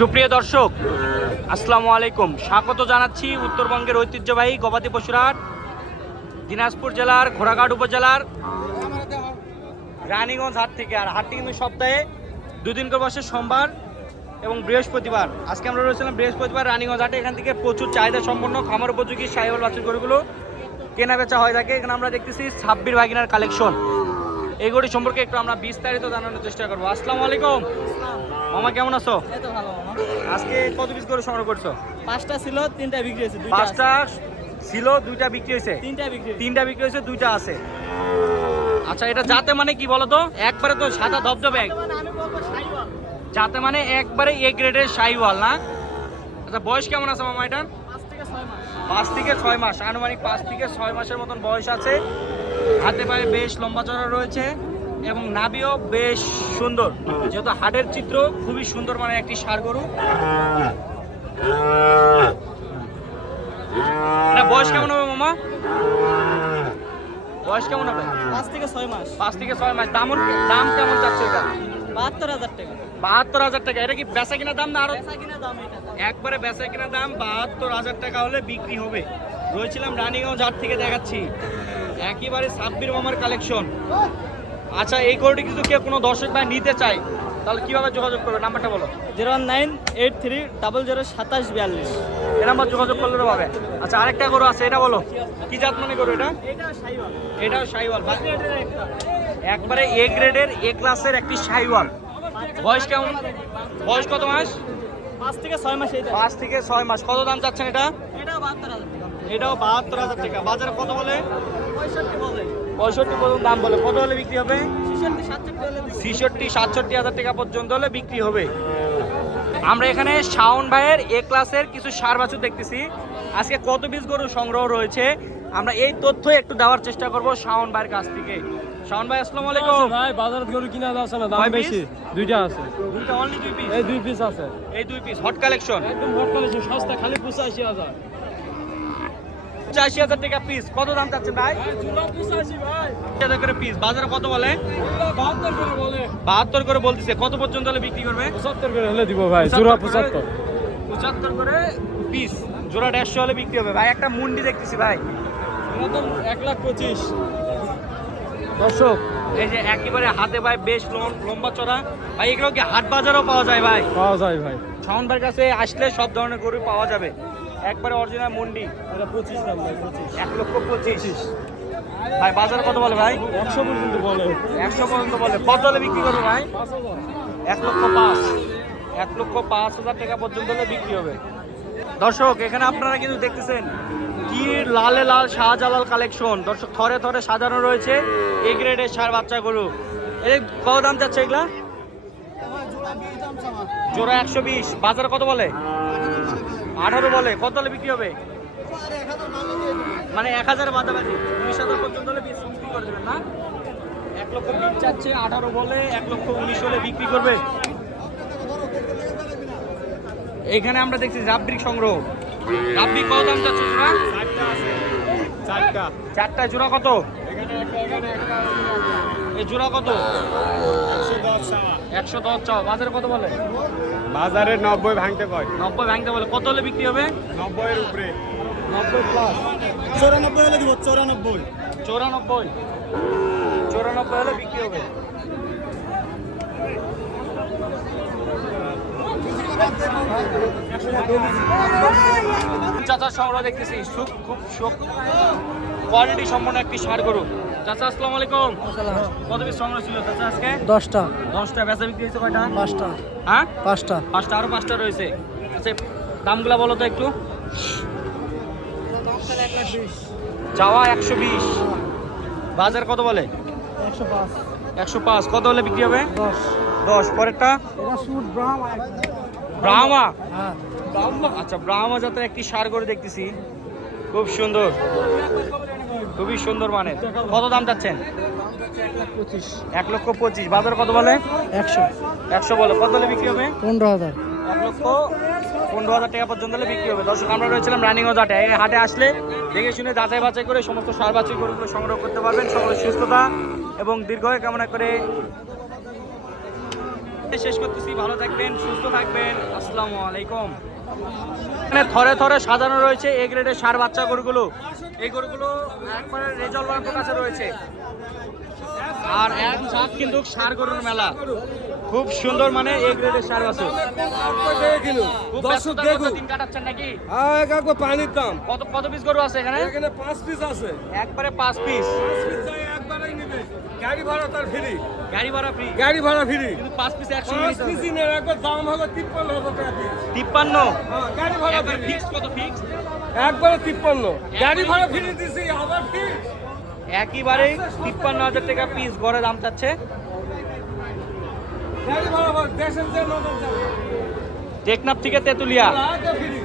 সুপ্রিয় দর্শক, আসসালামু আলাইকুম। স্বাগত জানাচ্ছি উত্তরবঙ্গের ঐতিহ্যবাহী গবাদি পশুর হাট, দিনাজপুর জেলার ঘোড়াঘাট উপজেলার রানীগঞ্জ হাট থেকে। আর হাটটি কিন্তু সপ্তাহে দুদিন করে বসে, সোমবার এবং বৃহস্পতিবার। আজকে আমরা রয়েছিলাম বৃহস্পতিবার রানীগঞ্জ হাটে। এখান থেকে প্রচুর চাহিদা সম্পন্ন খামার উপযোগী সাহিওয়াল বাছুর গরুগুলো কেনা বেচা হয়ে থাকে। এখানে আমরা দেখতেছি ছাব্বির ভাগিনার কালেকশন। এই গরু সম্পর্কে একটু আমরা বিস্তারিত জানানোর চেষ্টা করবো। আসসালামু আলাইকুম মামা, কেমন আছো? আজকে কত পিস গরু সংগ্রহ করছো? 5টা ছিল, 3টা বিক্রি হয়েছে। 5টা ছিল, 2টা বিক্রি হয়েছে। 3টা বিক্রি হয়েছে, 2টা আছে। আচ্ছা, এটা জাতে মানে কি বলো তো? একবারে তো সাদা ধবধবে, জাতে মানে একবারে এ গ্রেডের শাহিওয়াল না? আচ্ছা, বয়স কেমন আছে মামা এটার? 5 থেকে 6 মাস, আনুমানিক 5 থেকে 6 মাসের মতন বয়স আছে। হাতে পায়ে বেশ লম্বা চড়া রয়েছে এবং নাভিও বেশ সুন্দর, যেহেতু হাটের চিত্র খুবই সুন্দর, মানে একটি ষাঁড় গরু। এটা বয়স কেমন হবে মামা? বয়স কেমন হবে? 5 থেকে 6 মাস। 5 থেকে 6 মাস। দাম কেমন যাচ্ছে এটা? 72,000 টাকা। 72,000 টাকা। এটা কি বেচা কিনা দাম না আরো? বেচা কিনা দাম এটা। একবারে বেচা কিনা দাম 72,000 টাকা হলে বিক্রি হবে। রয়েছিলাম রানীগঞ্জ হাট থেকে, দেখাচ্ছি একেবারে সাব্বির মামার কালেকশন। আচ্ছা, এই গরুটি কিন্তু কেউ কোনো দর্শক ভাই নিতে চায়, তাহলে কিভাবে যোগাযোগ করবে? নাম্বারটা বলো। 01983002742। এই নাম্বার যোগাযোগ করলে পাবে। আচ্ছা, আরেকটা গরু আছে, এটা বলো কি জাত মানে গরু এটা? এটাও শাহিওয়াল। একবারে এ গ্রেডের, এ ক্লাসের একটি শাহিওয়াল। বয়স কেমন? বয়স কত মাস? 5 থেকে 6 মাস। 5 থেকে 6 মাস। কত দাম চাচ্ছেন এটা? এটাও 72,000 টাকা। এটাও 72,000 টাকা। বাজারে কত বলে? 65 বলে। 65 পর্যন্ত দাম বলে। কত হলে বিক্রি হবে? 66-67 হলে 66-67,000 টাকা পর্যন্ত হলে বিক্রি হবে। আমরা এখানে শাওন ভাইয়ের এ ক্লাসের কিছু ষাঁড় বাছুর দেখতেছি। আজকে কত পিস গরু সংগ্রহ রয়েছে আমরা এই তথ্য একটু দেওয়ার চেষ্টা করব শাওন ভাইয়ের কাছ থেকে। শাওন ভাই, আসসালামু আলাইকুম। ভাই, বাজারে গরু কিনা যাচ্ছে না, দাম বেশি। 2টা আছে। দুইটা অনলি 2 পিস? এই 2 পিস আছে। এই 2 পিস হট কালেকশন, একদম হট কালেকশন, সস্তা, খালি 85,000। 85,000 টাকা পিস। কত দাম চাচ্ছেন ভাই? ভাই জোড়া 85 ভাই। 85,000 করে পিস। বাজারে কত বলে? 72 করে বলে। 72 করে বলতেছে। কত পর্যন্ত হলে বিক্রি করবে? 75 করে হলে দিব ভাই, জোড়া 75। 75 করে পিস, জোড়া 150 হলে বিক্রি হবে। ভাই, একটা মুন্ডি দেখতেছি ভাই, একদম 1,25,000। দর্শক এই যে একেবারে হাতে পায়ে বেশ লম্বা চড়া ভাই। এগুলো কি হাট বাজারেও পাওয়া যায় ভাই? পাওয়া যায় ভাই। শাওন ভাইয়ের কাছে আসলে সব ধরনের গরু পাওয়া যাবে। একবারে অরিজিনাল মুন্ডি। এটা 25 দাম ভাই, 25। 1,25,000 ভাই। বাজারে কত বলে ভাই? 100 পর্যন্ত বলে। 100 পর্যন্ত বলে। কত হলে বিক্রি করবে ভাই? 5,000। 1,05,000 টাকা পর্যন্ত হলে বিক্রি হবে। দর্শক, এখানে আপনারা কিন্তু দেখতেছেন কি লালে লাল শাহজালাল কালেকশন। দর্শক, থরে থরে সাজানো রয়েছে এ গ্রেডের ষাঁড় বাচ্চাগুলো। এই কত দাম যাচ্ছে এগুলা? জোড়া 120। বাজারে কত বলে? 18 বলে। কত হলে বিক্রি হবে? মানে 1,000 বাদাবাদি, 19,000 পর্যন্ত হলে বিক্রি করে দেবেন না? 1,20,000 চাচ্ছে, 18 বলে 1,19,000 হলে বিক্রি করবে। এখানে আমরা দেখছি রাব্বিক সংগ্রহ। রাব্বিক কত দাম চাচ্ছে জোড়া? 4টা জোড়া কত? এই জোড়া কত? 110 চাও। বাজারে কত বলে? বাজারে 90 ভাঙতে কয়। 90 ভাঙতে বলে। কত হলে বিক্রি হবে? 90 এর উপরে। 90 প্লাস। 94 হলে দিব। 94 হলে বিক্রি হবে। চাচার সংগ্রহ দেখতেছি, খুব কোয়ালিটি সম্পন্ন একটি ষাঁড় গরু। চাচা, আসসালামু আলাইকুম। কত পিস সংগ্রহ ছিল চাচা আজকে? 10টা। 10টা। বেচা বিক্রি হয়েছে কয়টা? 5টা। হ্যাঁ, 5টা। 5টা। আরো 5টা রয়েছে। আচ্ছা, দামগুলা বলো তো একটু। চাওয়া 120। বাজার কত বলে? 105। 105। কত হলে বিক্রি হবে? 10। পরেরটা এটা সুট ব্রাহ্মা। ব্রাহ্মা। হ্যাঁ। আচ্ছা, ব্রাহ্মা জাতের একটি ষাঁড় গরু দেখতেছি, খুব সুন্দর, খুবই সুন্দর মানের। কত দাম চাচ্ছেন? 1,25,000। বাজার কত বলে? 100 বলে। কত হলে বিক্রি হবে? 15,000। 1,15,000 টাকা পর্যন্ত হলে বিক্রি হবে। দর্শক, আমরা রয়েছিলাম রানীগঞ্জ হাটে। এই হাটে আসলে দেখে শুনে যাচাই বাছাই করে সমস্ত ষাঁড় বাছাই গরুগুলো সংগ্রহ করতে পারবেন। সকলের সুস্থতা এবং দীর্ঘায়ু কামনা করে শেষ করতেছি, ভালো থাকবেন, সুস্থ থাকবেন, আসসালামু আলাইকুম। এখানে থরে থরে সাজানো রয়েছে এ গ্রেডের ষাঁড় বাচ্চা গরুগুলো। এই গরুগুলো একবারে রেজাল্ট কাছে রয়েছে। আর এক সাথ কিন্তু ষাঁড় গরুর মেলা, খুব সুন্দর মানে এ গ্রেডের ষাঁড় বাছুর। খুব ব্যস্ততার মধ্যে দিন কাটাচ্ছেন নাকি? পানির দাম কত কত পিস গরু আছে এখানে? এখানে 5 পিস আছে। একবারে 5 পিস। 5 পিস যাই একবারেই নিবে। গাড়ি ভাড়া তার ফ্রি। গাড়ি ভাড়া ফ্রি। গাড়ি ভাড়া ফ্রি। কিন্তু 5 পিস একসঙ্গে 5 পিস নিয়ে একবার দাম হলো 53,000 টাকা পিস। 53? হ্যাঁ, গাড়ি ভাড়া একবার ফ্রি। ফিক্স কত ফিক্স? একবারে 53। গাড়ি ভাড়া ফ্রি দিছি আবার ফ্রি। একেবারে 53,000 টাকা পিস গড়ে দাম চাচ্ছে। গাড়ি ভাড়া দেশের যে নজর যাবে। টেকনাফ থেকে তেতুলিয়া আগে ফ্রি।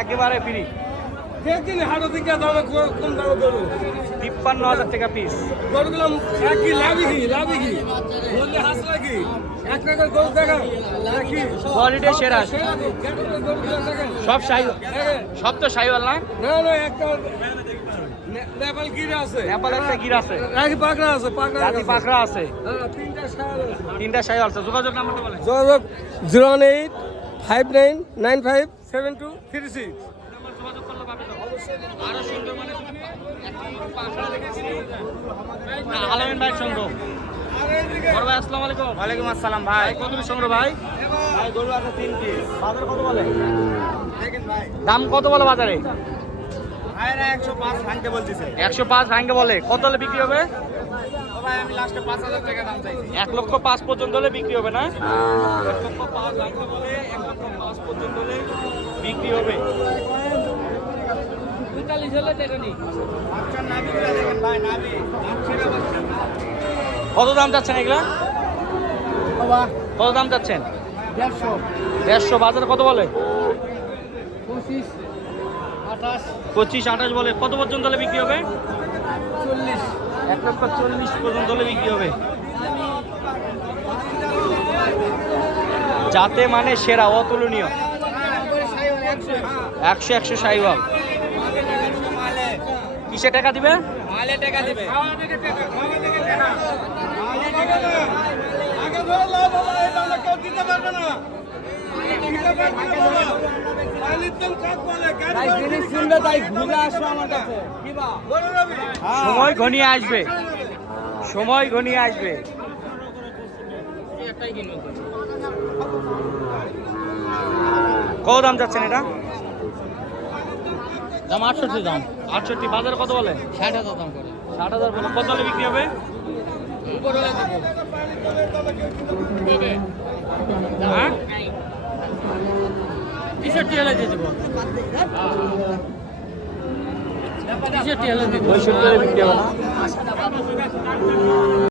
একেবারে ফ্রি। দেখিন হাড়ো দিকে দামে কম দামে গরু। 53,000 টাকা পিস। গরুগুলো একই লাভই কি বললে হাসলা কি এক টাকার গরু দেখা নাকি কোয়ালিটি সেরা, গরুগুলো দেখেন সব শাহি, সব তো শাহিওয়াল না? না না একটা নেপাল গিরা আছে, নেপাল একটা গির আছে, রাখি পাকড়া আছে, পাকড়া রাতি পাখরা আছে, হ্যাঁ তিনটা শাল আছে। তিনটা শাহিওয়াল আছে। যোগাযোগ নাম্বারটা বলেন। যোগাযোগ 01859927236। যোগাযোগ করলে পাবে তো আরো সুন্দর মানে পাখরা দেখেছি আলামিন ভাই সংগ্রহ। বড় ভাই আসসালামু আলাইকুম। ওয়ালাইকুম আসসালাম ভাই। কত পিস সংগ্রহ ভাই? ভাই গরু আছে 3 পিস। বাজারে কত বলে? দেখেন ভাই, দাম কত বলে বাজারে? ভাইরা 105 ভাঙতে বলতেছে। 105 ভাঙ্গে বলে। কত হলে বিক্রি হবে? ও ভাই আমি লাস্টে 5,000 টাকা দাম চাইছি। 1,05,000 পর্যন্ত হলে বিক্রি হবে না? 1,05,000 ভাঙ্গে বলে 1,05,000 পর্যন্ত হলে বিক্রি হবে। 45 হলে এটা নি। বাচ্চা নাবিগুলা দেখেন ভাই, নাবি ছেড়ে বাচ্চা। কত দাম চাচ্ছেন এগুলা? বাবা কত দাম চাচ্ছেন? 150 150। বাজারে কত বলে? 25 28 25-28 বলে। কত পর্যন্ত হলে বিক্রি হবে? 40 1,40,000 পর্যন্ত হলে বিক্রি হবে। যাতে মানে সেরা, অতুলনীয়। 100 শাহিওয়াল। কিসে টাকা দিবে? মালে টাকা দিবে। আগে ধরে লাভ হলো, এই দামে কেউ দিতে পারবে না। দিতে পারবে না বাবা। পানির দাম কাক বলে, গাড়ি ভাড়া ফ্রি। শুনবে তাই ঘুরে আসো আমার কাছে। বলো রবি। সময় ঘনিয়ে আসবে, সময় ঘনিয়ে আসবে। কত দাম যাচ্ছেন এটা? দাম 68 দাম। 68। বাজারে কত বলে? 60,000 দাম করে। 60,000 বলে। কত হলে বিক্রি হবে? উপরে হলে দেব। হ্যাঁ, 63 হলে দিয়ে দেব। 63 হলে দিয়ে দেব। 65 হলে বিক্রি হবে না?